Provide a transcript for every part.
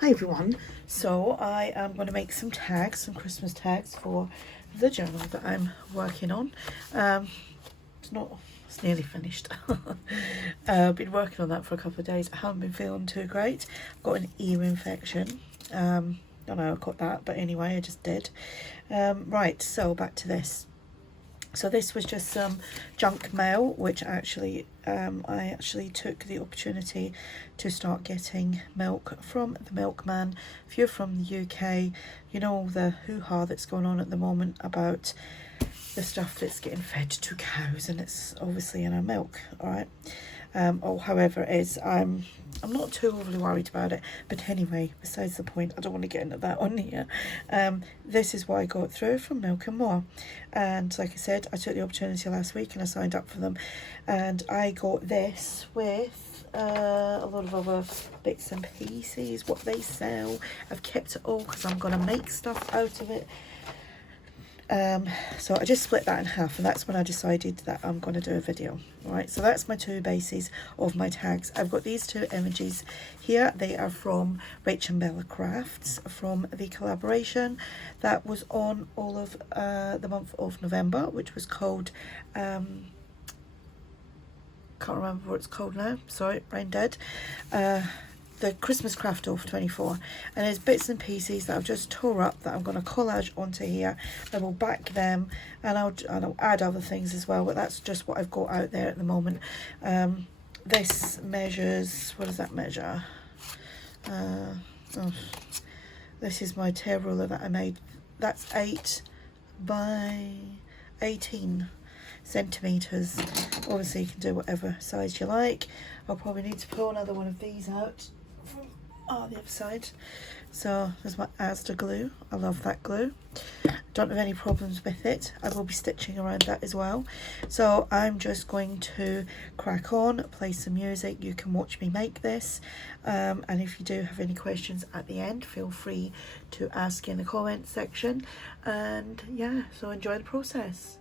Hi everyone, so I am going to make some tags, some Christmas tags for the journal that I'm working on. It's nearly finished. I've been working on that for a couple of days. I haven't been feeling too great. I've got an ear infection. Don't know I got that, but anyway, I just did. Right, so back to this. So this was just some junk mail, which actually I actually took the opportunity to start getting milk from the milkman. If you're from the UK, you know all the hoo-ha that's going on at the moment about the stuff that's getting fed to cows, and it's obviously in our milk, all right? Or however it is, I'm not too overly worried about it, but anyway, besides the point, I don't want to get into that on here. This is what I got through from Milk and More, and like I said, I took the opportunity last week and I signed up for them, and I got this with a lot of other bits and pieces, what they sell. I've kept it all because I'm going to make stuff out of it. So I just split that in half, and that's when I decided that I'm going to do a video. All right, so that's my two bases of my tags. I've got these two images here. They are from Rachel and Bella Crafts, from the collaboration that was on all of the month of November, which was called can't remember what it's called now, sorry, brain dead. The Christmas Craft Off 24, and there's bits and pieces that I've just tore up that I'm going to collage onto here. I will back them, and I'll add other things as well, but that's just what I've got out there at the moment. This measures, what does that measure? This is my tear ruler that I made. That's 8 by 18 centimeters. Obviously you can do whatever size you like. I'll probably need to pull another one of these out from the other side. So there's my Asda glue. I love that glue. Don't have any problems with it. I will be stitching around that as well. So I'm just going to crack on, play some music. You can watch me make this, and if you do have any questions at the end, feel free to ask in the comments section. And yeah, so enjoy the process.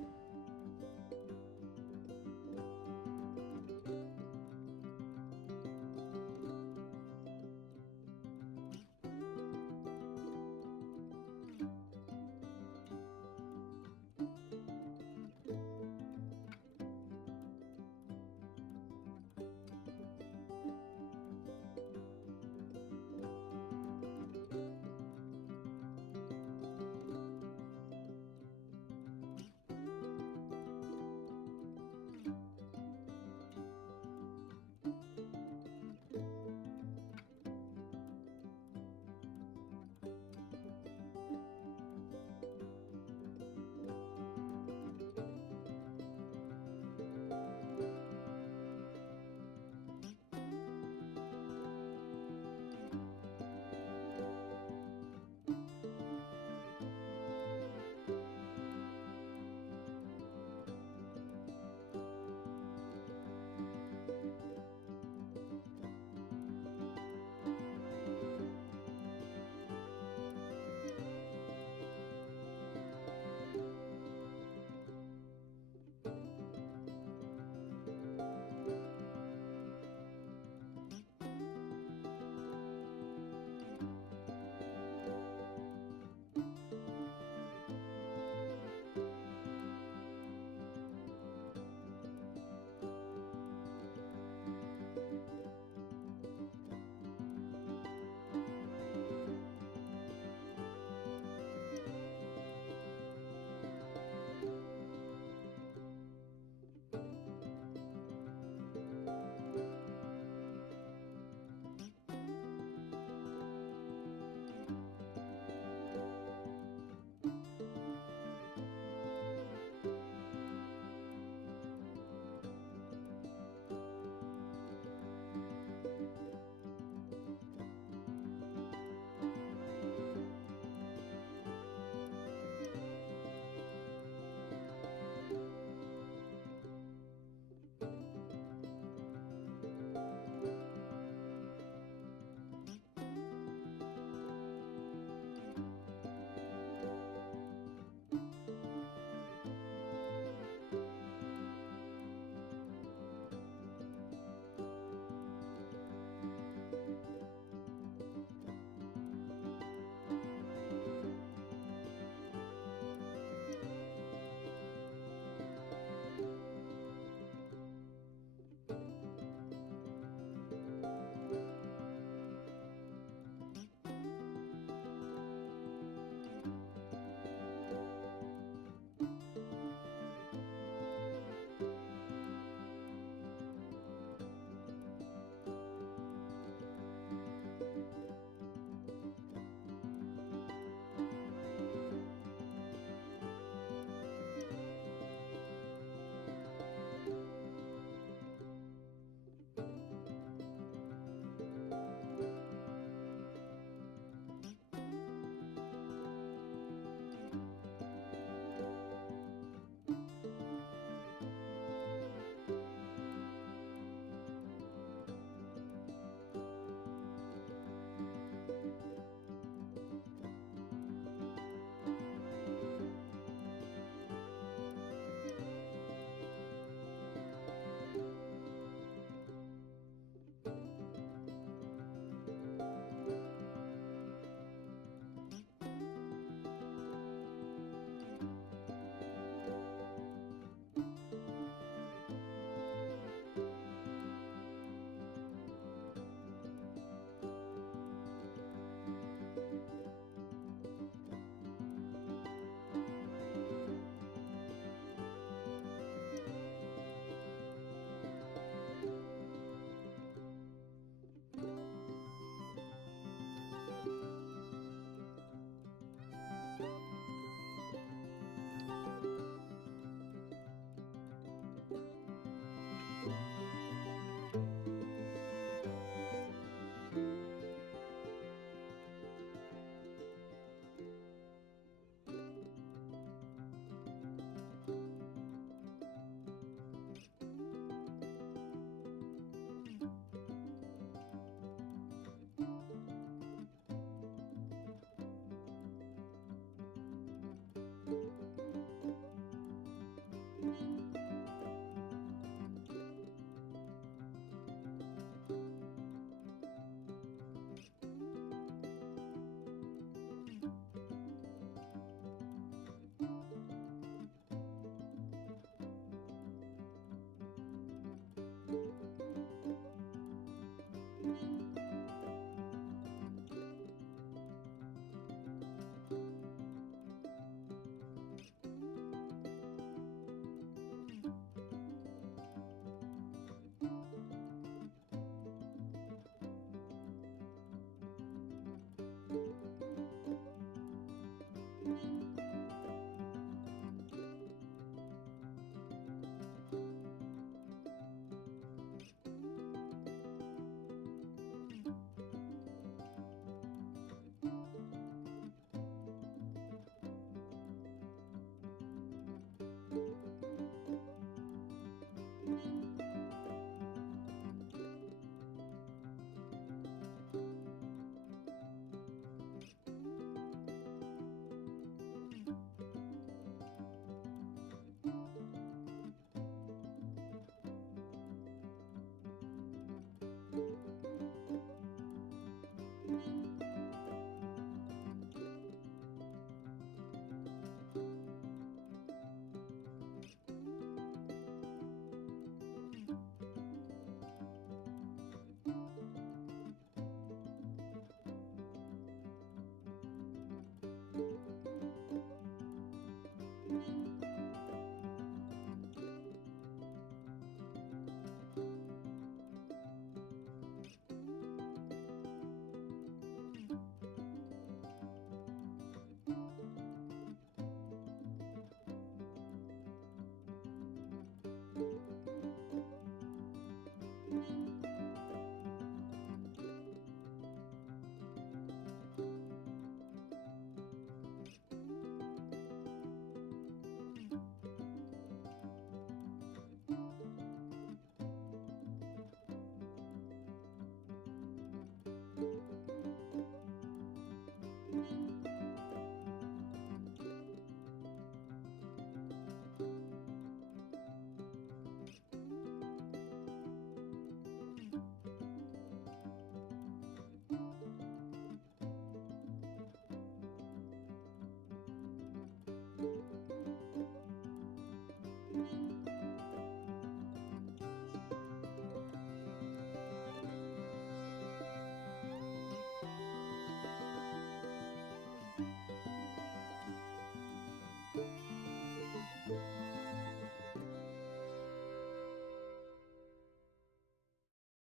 Bye.